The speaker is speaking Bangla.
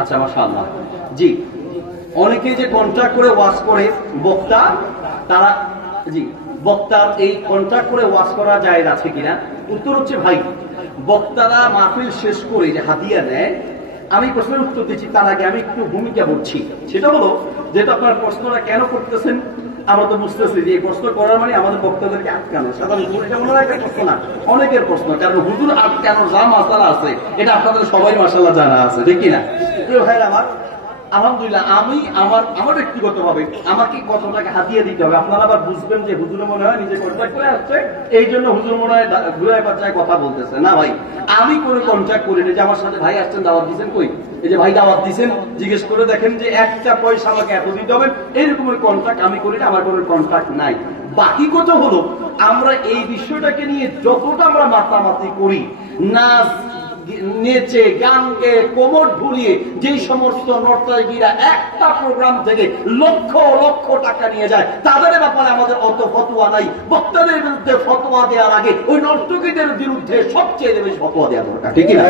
আচ্ছা, মাশাআল্লাহ। জি, অনেকে যে কন্ট্রাক্ট করে ওয়াজ করে বক্তা, তারা জি বক্তার এই কন্ট্রাক্ট করে ওয়াজ করা জায়েজ আছে কিনা? উত্তর হচ্ছে ভাই, বক্তারা মাহফিল শেষ করে যে হাদিয়া নেয়, আমি প্রশ্নের উত্তর দিচ্ছি তার আগে আমি একটু ভূমিকা বলছি। সেটা হলো, যেহেতু আপনার প্রশ্নটা কেন করতেছেন আমরা তো বুঝতেছি যে এই প্রশ্ন করার মানে আমাদের বক্তাদেরকে আটকানো। সাধারণত এটা মনে একটা প্রশ্ন না, অনেকের প্রশ্ন। কারণ হুজুর আটকানোর যা মাসালা আছে এটা আপনাদের সবাই মাশাআল্লাহ জানা আছে, ঠিক কিনা? প্রিয় ভাইরা আমার, আলহামদুলিল্লাহ, আমি আমার ব্যক্তিগত ভাবে আমাকে কত টাকা হাতিয়ে দিতে হবে আপনারা আবার বুঝবেন যে হুজুর মনে হয় নিজে কন্ট্রাক্ট করে আসছে, এই জন্য হুজুর মনে হয় ঘুরায় বাচ্চায় কথা বলতেছে না। ভাই, আমি কোনো কন্ট্রাক্ট করিনি যে আমার সাথে ভাই আসছেন দাওয়াত দিচ্ছেন, কই এই যে ভাই দাওয়াত দিচ্ছেন জিজ্ঞেস করে দেখেন যে একটা পয়সা আমাকে এত দিতে হবে, এইরকমের কন্ট্রাক্ট আমি করি না, আমার কোনো কন্ট্রাক্ট নাই। বাকি কথা হলো, আমরা এই বিষয়টাকে নিয়ে যতটা আমরা মাতামাতি করি, নাচ নেচে গান গেয়ে কোমর ঢুলিয়ে যে সমস্ত নর্তকীরা একটা প্রোগ্রাম থেকে লক্ষ লক্ষ টাকা নিয়ে যায়, তাদের ব্যাপারে আমাদের অত ফতোয়া নাই। বক্তাদের বিরুদ্ধে ফতোয়া দেওয়ার আগে ওই নর্তকীদের বিরুদ্ধে সবচেয়ে বেশি ফতোয়া দেওয়া দরকার, ঠিক না?